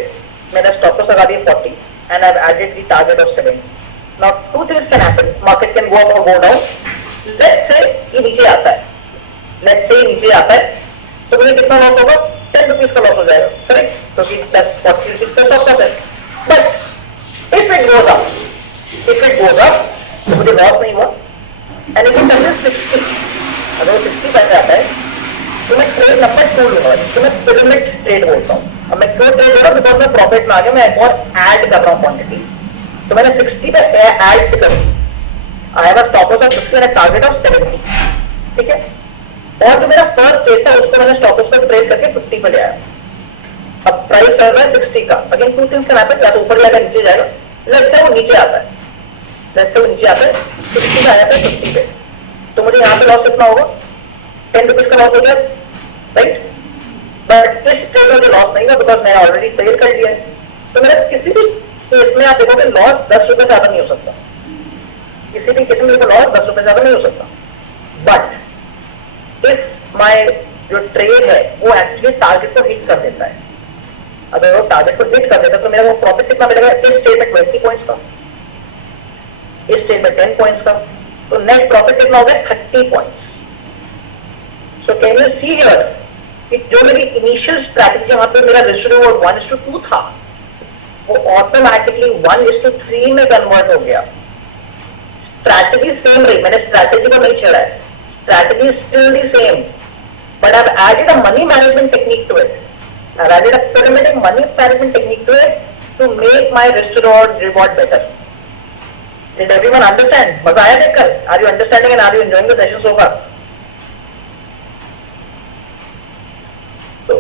मैंने स्टॉप लॉस लगा दिया 40 and I have added the target of 70. Now two things can happen, market can go up और गो डाउन. लेट्स से ये नीचे आता है, लेट्स से नीचे आता है, तो मुझे कितना लॉस होगा? 10 रुपीज का लॉस हो जाएगा. करेक्ट? क्योंकि 40 रुपीज का स्टॉप लॉस है. But if it goes up, तो मुझे लॉस नहीं हुआ. एंड इफ इट टचेस 60, अगर 60 पैसे आता है, तो मैं ट्रेड नंबर 2 लूंगा, जिसको मैं पिरामिड ट्रेड बोलता हूँ. अब मैं क्यों ट्रेड कर रहा हूँ? बिकॉज मैं प्रॉफिट में आ गया, मैं एक और ऐड कर रहा हूँ क्वांटिटी. तो मैंने 60 पे ऐड से कर दी. I have a stop loss of 50 and a target of 70. ठीक है? और जो मेरा फर्स्ट ट्रेड था उसको मैंने स्टॉप लॉस पर ट्रेड करके 50 पे ले आया. अब प्राइस चल रहा है 60 का. Again to things can happen, या तो ऊपर जाएगा नीचे जाएगा. लेट्स से वो नीचे आता है, 60 पे आया था 50 पे, तो मुझे यहाँ पे लॉस कितना होगा? 10 रुपीज का लॉस हो गया. राइट? बट इस ट्रेड में लॉस नहीं हुआ बिकॉज मैंने ऑलरेडी सेल कर लिया है. तो मेरा किसी भी केस में आप देखोगे लॉस 10 रुपए ज्यादा नहीं हो सकता. किसी भी किस्म का लॉस 10 रुपए ज्यादा नहीं हो सकता. बट इफ माय जो ट्रेड है वो एक्चुअली टारगेट को हिट कर देता है, अगर वो टारगेट को हिट कर देता है तो मेरा वो प्रॉफिट कितना मिलेगा? इस ट्रेड में 20 पॉइंट्स का, इस ट्रेड में 10 पॉइंट्स का, तो नेट प्रॉफिट कितना हो गया? 30 points. So can you see here कि जो मेरी इनिशियल स्ट्रैटेजी जहां पे मेरा रिस्क टू रिवॉर्ड 1:2 था, वो ऑटोमेटिकली 1:3 में कन्वर्ट हो गया. स्ट्रैटेजी सेम रही, मैंने स्ट्रैटेजी को नहीं छेड़ा है, strategy still the same, but I have added a money management technique to it. I have added a pyramidic money management technique to it to make my risk to reward better. Did everyone understand? मजा आया देखकर? Are you understanding and are you enjoying the session so far? तो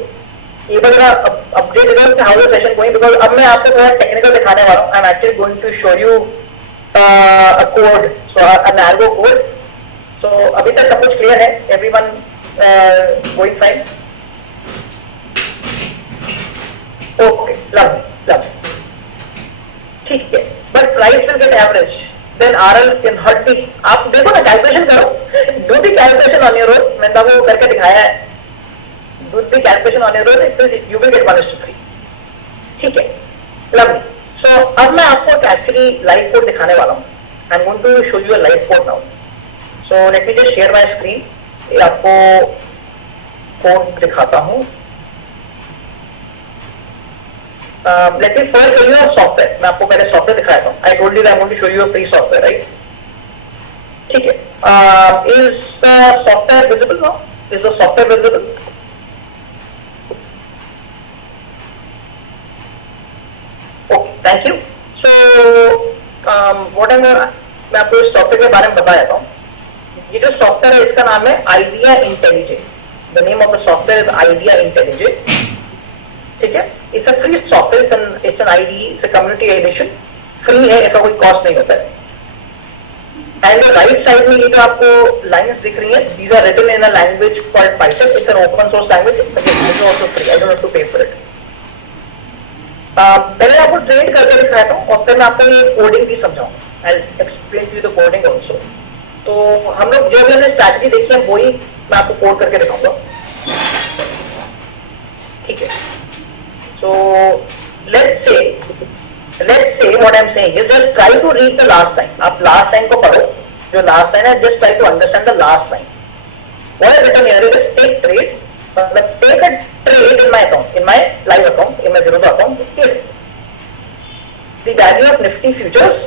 ये बड़ा update is how the session going, because अब मैं आपको थोड़ा टेक्निकल दिखाने वाला हूं. आई am actually going to show you a code, so an algo code. So अभी तक सब कुछ क्लियर है? Everyone going fine? Okay, lovely. ठीक है. But price will get average. Then RL can hurt me. आप देखो ना, कैलकुलेशन करो. Do the calculation on your own. मैंने आपको करके दिखाया है. Do be calculation on your own, you will get 1:3. ठीक है, lovely. So अब मैं आपको actually live code दिखाने वाला हूँ. I'm going to show you a live code now. So let me just share my screen. ये आपको कोड दिखाता हूँ. Let me first show you a software. मैं आपको पहले सॉफ्टवेयर दिखाता हूँ. I told you that I'm going to show you a free software, right? ठीक है. Is the software visible now? Is the software visible? Okay, thank you. So what मैं आपको इस सॉफ्टवेयर के बारे में बता देता हूँ. ये जो सॉफ्टवेयर है इसका नाम है idea intelligent. The name of the software is Idea Intelligent. ठीक है. It's a free software. It's an IDE. It's a community edition. Free है, ऐसा कोई कॉस्ट नहीं होता है. एंड राइट साइड में ये जो आपको लाइन्स दिख रही हैं, these are written in a language called Python. It's an open source language. Again, it's also free. I don't have to pay for it. पहले आपको ट्रेड करके दिखाता हूँ और फिर मैं आपको ये कोडिंग भी समझाऊंगा. I'll explain to you the coding also. तो हम लोग जो भी हमने स्ट्रैटेजी देखी है वही मैं आपको कोड करके दिखाऊंगा. ठीक है. So let's say what I'm saying is just try to read the last line. आप last line को पढ़ो. जो last line है, just try to understand the last line. What is written here is take trade. मतलब take a trade in my account, in my live account, in my Zerodha account. If the value of Nifty futures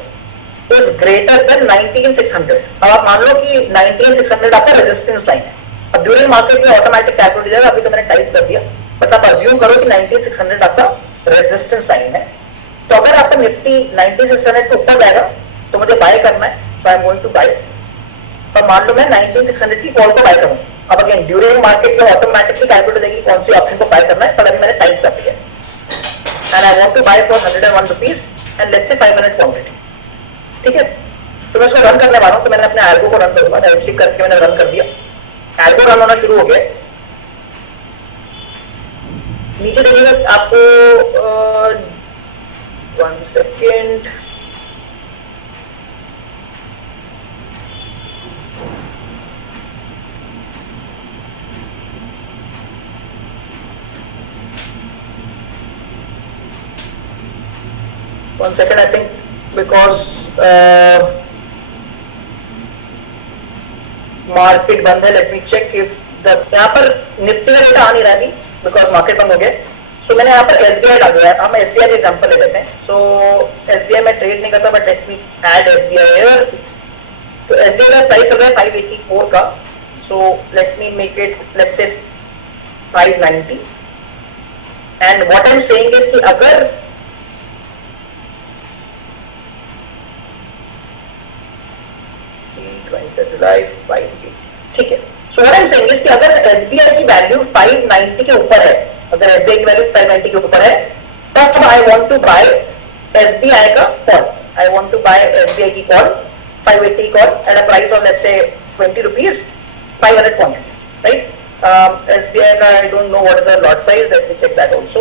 is greater than 19,600. अब आप मान लो कि 19,600 आपका resistance line है. अब during market में automatic calculate जाएगा. अभी तो मैंने टाइप कर दिया, बट आप अज्यूम करो कि 19,600 आपका रेजिस्टेंस लाइन है. तो अगर आपका निफ्टी 9600 के ऊपर जाएगा तो मुझे बाय करना है. So I am going to buy. और मान लो मैं 9600 की कॉल को बाय करूं. अब अगेन ड्यूरिंग मार्केट में ऑटोमेटिकली कैलकुलेट देगी कौन सी ऑप्शन को बाय करना है. पर अभी मैंने टाइप कर दिया and I want to buy for 101 rupees and let's say 5 minute quantity. ठीक है. तो मैं इसको रन करने वाला हूँ. तो मैंने अपने एल्गो को रन करूंगा. राइट क्लिक करके मैंने रन कर दिया. एल्गो रन होना शुरू हो गया. नीचे देखिएगा आपको 1 second. I think because market बंद है. लेट मी चेक इफ यहाँ पर निफ्टी का डेटा आ नहीं रहा है बिकॉज मार्केट बंद हो गया. तो मैंने यहाँ पर एसबीआई डाल दिया है. हम एसबीआई का एग्जांपल ले लेते हैं. सो एसबीआई में ट्रेड नहीं करता, but let me add SBI. तो एसबीआई का प्राइस चल रहा है 584 का. सो let me make it let's say 590. And what I am saying is कि अगर ठीक है. So what I am saying is कि अगर एसबीआई की वैल्यू 590 के ऊपर है, अगर एसबीआई की वैल्यू 590 के ऊपर है, तब I want to buy SBI का call. I want to buy SBI की call 580 call at a price of let's say 20 rupees 500 quantity. Right. SBI का I don't know what is the lot size. Let me check that also.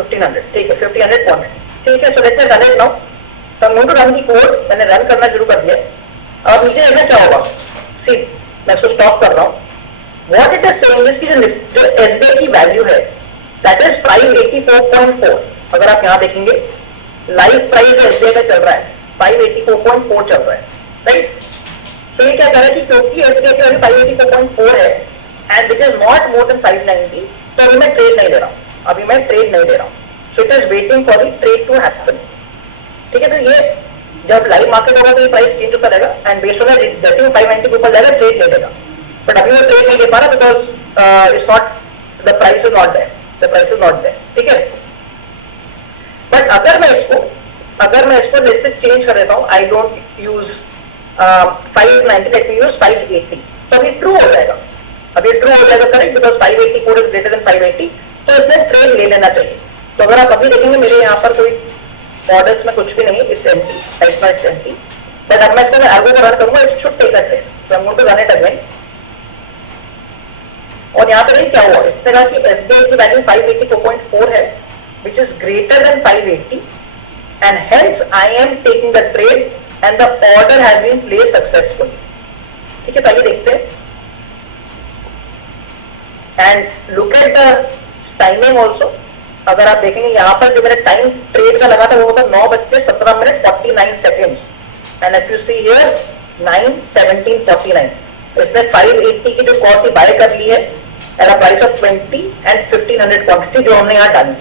1500. ठीक है. 1500 quantity. ठीक है. So let's run it now. तो I'm going to run the code. मैंने run करना शुरू कर दिया. अब नीचे देखना क्या होगा. सी मैं इसको स्टॉप कर रहा हूँ. What it is saying is कि जो एसबीआई की वैल्यू है दैट इज 584.4. अगर आप यहाँ देखेंगे लाइव प्राइस एसबीआई का चल रहा है 584.4 चल रहा है. राइट. तो ये क्या कर रहा है कि क्योंकि एसबीआई की वैल्यू 584.4 है and it is not more than 590, तो अभी मैं ट्रेड नहीं ले रहा हूँ. अभी मैं ट्रेड नहीं ले रहा हूँ. So it is waiting for the trade to happen. ठीक है. तो ये जब लाइव मार्केट होगा तो ये प्राइस चेंज होता रहेगा एंड बेस्ड ऑन जैसे 590 के ऊपर जाएगा ट्रेड ले लेगा. बट अभी मैं ट्रेड नहीं ले पा रहा because it's not the price is not there. The price is not there. ठीक है. बट अगर मैं इसको लेट्स से चेंज कर देता हूँ. I don't use 590, let me use 580. तो अभी ट्रू हो जाएगा. अभी ट्रू हो जाएगा correct because 580 code is greater than 580. तो इसमें ट्रेड ले लेना चाहिए. तो अगर आप अभी देखेंगे मेरे यहाँ पर कोई ऑर्डर्स में कुछ भी नहीं. It's empty. It's empty. But अब मैं इसको आगे रन करूंगा. It should take a trade. So I am going to run it again. और यहाँ पे क्या हुआ. इसने कहा कि एसबीआई की वैल्यू 584.4 है which is greater than 580 and hence I am taking the trade and the order has been placed successful. ठीक है. तो आइए देखते हैं. And look at the timing also. अगर आप देखेंगे यहाँ पर जो मेरा टाइम ट्रेड का लगा था वो होगा 9:17:49. And if you see here 9:17:49. इसने 580 की जो कॉस्ट थी बाय कर ली है eight a price of 20 and 1500 quantity जो हमने यहाँ डाली.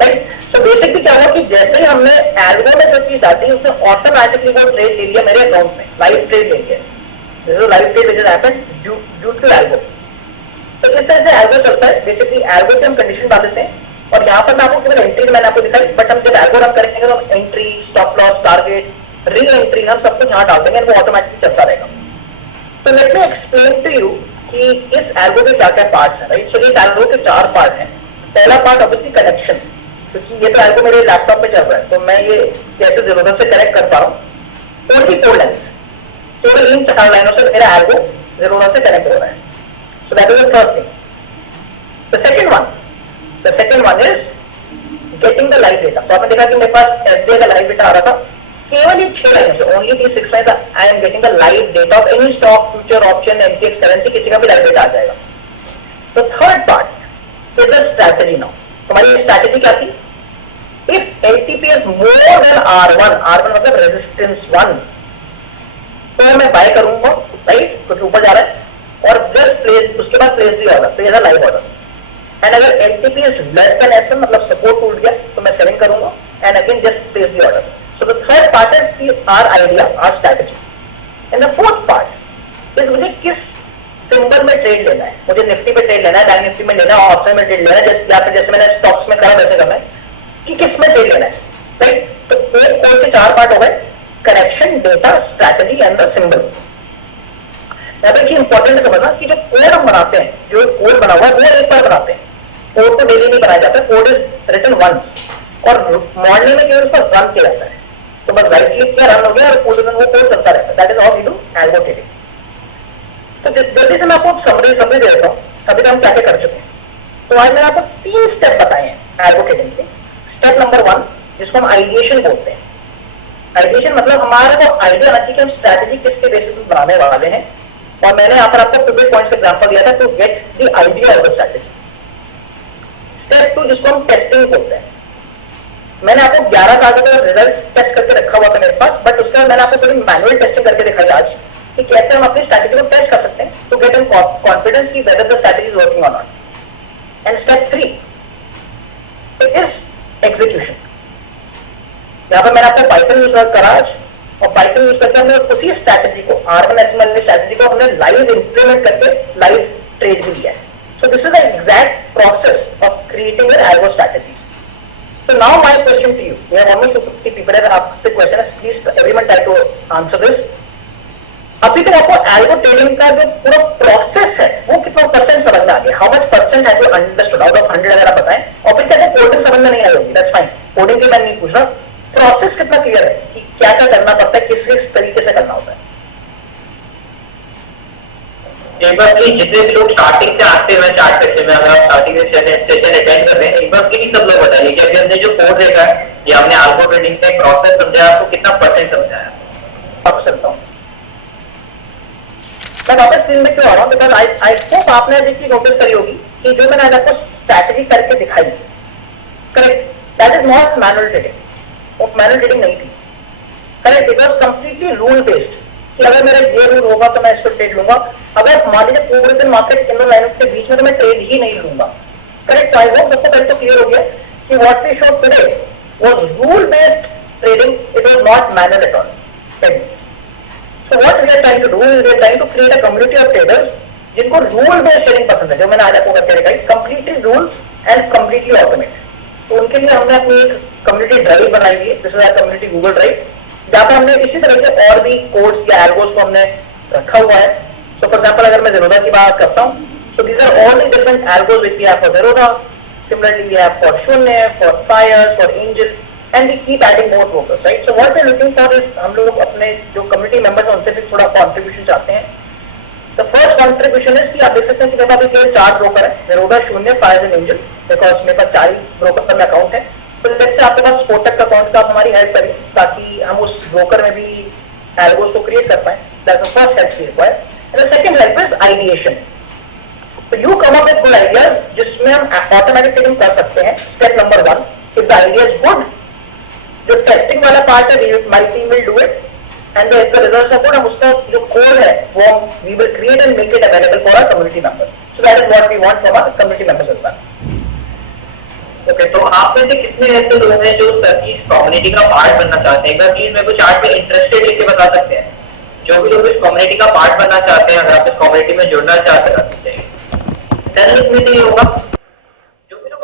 राइट. सो बेसिकली क्या हुआ कि जैसे ही हमने एल्गो में जो चीज डाली उसने ऑटोमेटिकली वो ट्रेड ले लिया मेरे अकाउंट में. लाइव ट्रेड ले लिया. This is live trade which has happened due to algo. तो इस तरह से एल्गो चलता है. बेसिकली एल्गो से हम कंडीशन डाल देते हैं और यहाँ पर मैं आपको केवल एंट्री मैंने आपको दिखाई, बट हम जब एल्गो रन करेंगे तो हम entry, stop loss, target, re entry हम सब कुछ यहाँ डाल देंगे. वो ऑटोमेटिकली चलता रहेगा. तो let me explain to you कि इस एल्गो के क्या क्या पार्ट्स हैं. राइट. सो इस एल्गो के 4 पार्ट हैं. पहला पार्ट ऑब्वियसली कनेक्शन, क्योंकि ये तो एल्गो मेरे लैपटॉप में चल रहा है तो मैं ये कैसे जरूरत से कनेक्ट कर पा रहा हूँ. ओनली 4 लाइन्स, केवल इन 4 लाइनों से मेरा एल्गो जरूरत से कनेक्ट हो रहा है. सो that is the first thing. The second one is getting the live data. तो आपने देखा कि मेरे पास SBI का लाइव डेटा आ रहा था. केवल ये 6 लाइन से, only these 6 lines I am getting the live data of any stock, future, option, MCX, currency, किसी का भी लाइव डेटा आ जाएगा. The third part is the strategy now. हमारी स्ट्रैटेजी क्या थी? If LTP is more than R1 मतलब resistance 1, तो मैं बाय करूंगा. राइट. कुछ ऊपर जा रहा है और जस्ट प्लेस, उसके बाद place the order, place a live order. And अगर LTP is less than S1 मतलब सपोर्ट टूट गया तो मैं सेलिंग करूंगा and again just place the order. So the third part is our idea, our strategy. And the fourth part is मुझे किस symbol में ट्रेड लेना है. मुझे निफ्टी में ट्रेड लेना है, बैंक निफ्टी में लेना है, ऑप्शन में ट्रेड लेना है, जैसे मैंने स्टॉक्स में करा वैसे करना है कि किस में ट्रेड लेना है. राइट. तो एक कोड के 4 पार्ट हो गए: connection, data, strategy and the symbol. यहाँ पे इंपॉर्टेंट समझना कि जो कोड हम बनाते हैं, जो कोड बना हुआ है वो एक बार बनाते हैं. कोड को डेली नहीं बनाया जाता. कोड इज रिटन वंस और मॉर्निंग में केवल उसको रन किया जाता है. तो बस राइट क्लिक किया, रन हो गया और वो कोड चलता रहता है. That is how we do algo trading. तो जल्दी से मैं आपको समरी दे देता हूँ अभी तक हम क्या क्या कर चुके हैं. तो आज मैंने आपको 3 स्टेप बताए हैं एल्गो ट्रेडिंग के. स्टेप नंबर 1 जिसको हम आइडिएशन बोलते हैं. आइडिएशन मतलब हमारा को आइडिया आना चाहिए कि हम स्ट्रैटेजी किसके बेसिस पे बनाने वाले हैं. और मैंने यहाँ पर आपको 2 पॉइंट्स का एग्जांपल दिया था to get the idea of the strategy. Step 2 जिसको हम टेस्टिंग बोलते हैं. मैंने आपको 11 साल का रिजल्ट टेस्ट करके रखा हुआ था मेरे पास, बट उसके बाद मैंने आपको थोड़ी मैनुअल टेस्टिंग करके दिखाई आज कि कैसे हम अपनी स्ट्रैटेजी को टेस्ट कर सकते हैं टू गेट एन कॉन्फिडेंस की whether the strategy is working और not. And step 3 is execution. यहाँ पर मैंने आपको पाइथन यूज करा आज और पाइथन यूज करके हमने उसी स्ट्रैटेजी को R1 स्ट्रैटेजी को हमने लाइव इंप्लीमेंट करके लाइव ट्रेड भी लिया है. So this is the exact process of creating your algo strategies. So now my question to you, we have almost 250 people have asked the question, please everyone try to answer this. अभी तक आपको algo trading का जो पूरा process है वो कितना percent समझ में आ गया? How much percent have you understood out of 100 अगर आप बताएं. और फिर क्या कोडिंग समझ में नहीं आई होगी, that's fine. कोडिंग की मैं नहीं पूछ रहा. प्रोसेस कितना क्लियर है कि क्या क्या करना पड़ता है, किस तरीके से करना होता है. एक बार प्लीज जितने भी लोग स्टार्टिंग से आते हैं चार्ट सेक्शन में, अगर आप स्टार्टिंग से सेशन अटेंड कर रहे हैं, एक बार प्लीज सब लोग बताइए कि अभी हमने जो कोड देखा है या हमने अल्गो ट्रेडिंग का प्रोसेस समझाया, आपको कितना परसेंट समझाया. आप सकता हूँ मैं वापस स्क्रीन में क्यों आ रहा हूँ, बिकॉज आई होप आपने अभी चीज नोटिस करी होगी कि जो मैंने आज आपको स्ट्रैटेजी करके दिखाई, correct, that is not manual trading. वो मैनुअल ट्रेडिंग नहीं थी. Correct. It was completely rule based कि अगर मेरा ये रूल होगा तो मैं इसको ट्रेड लूंगा. अगर मान लीजिए पूरे दिन मार्केट इन लाइनों के बीच में तो मैं ट्रेड ही नहीं लूंगा. करेक्ट. आई होप सबसे पहले तो क्लियर हो गया कि what we showed today was rule based trading. It was not manual at all. So what we are trying to do is we are trying to create a community of traders जिनको rule based trading पसंद है, जो मैंने आज आपको करके दिखाई, completely rules and completely automate. तो उनके लिए हमने अपनी एक कम्युनिटी ड्राइव बनाई है, this is our community Google drive, जहाँ पर हमने इसी तरह के और भी कोड्स या एल्गोस को हमने रखा हुआ है. सो फॉर एग्जाम्पल अगर मैं ज़ेरोधा की बात करता हूँ, so these are all the different algos which we have for Zerodha. Similarly we have for Shoonya, for Fyers, for Angel, and we keep adding more brokers, right? So what we're looking for is हम लोग अपने जो कम्युनिटी मेंबर्स हैं उनसे भी थोड़ा contribution चाहते हैं. The first contribution is कि आप देख सकते हैं कि मेरे पास केवल 4 ब्रोकर है, ज़ेरोधा, शून्य, फायर एंड एंजल, बिकॉज मेरे पास 4 ही ब्रोकर में अकाउंट है. तो लेट्स से आपके पास स्पोर्टेक का अकाउंट का आप हमारी हेल्प करें ताकि हम उस ब्रोकर में भी एल्गोस को क्रिएट कर पाए. That's the first help we require. And the second help is ideation. So you come up with good ideas जिसमें हम automatic trading कर सकते हैं. Step number 1. If the idea is good, जो testing वाला part है, my team will do it. And if the results are good, हम उसका जो code है, वो we will create and make it available for our community members. So that is what we want from our community members as well. Okay, तो आप में से कितने ऐसे लोग हैं जो सर की इस कम्युनिटी का पार्ट बनना चाहते हैं? एक बार प्लीज मेरे को चार्ट पे इंटरेस्टेड लिख के बता सकते हैं. जो भी लोग इस कम्युनिटी का पार्ट बनना चाहते हैं, अगर आप इस कम्युनिटी में जुड़ना चाहते हैं, then लिखने से ये होगा.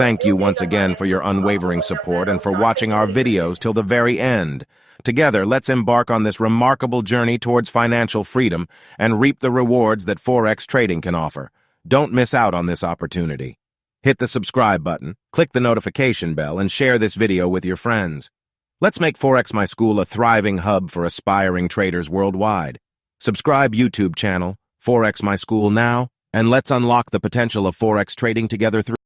Thank you once again for your unwavering support and for watching our videos till the very end. Together, let's embark on this remarkable journey towards financial freedom and reap the rewards that Forex trading can offer. Don't miss out on this opportunity. Hit the subscribe button, click the notification bell, and share this video with your friends. Let's make Forex My School a thriving hub for aspiring traders worldwide. Subscribe YouTube channel, Forex My School now, and let's unlock the potential of Forex trading together through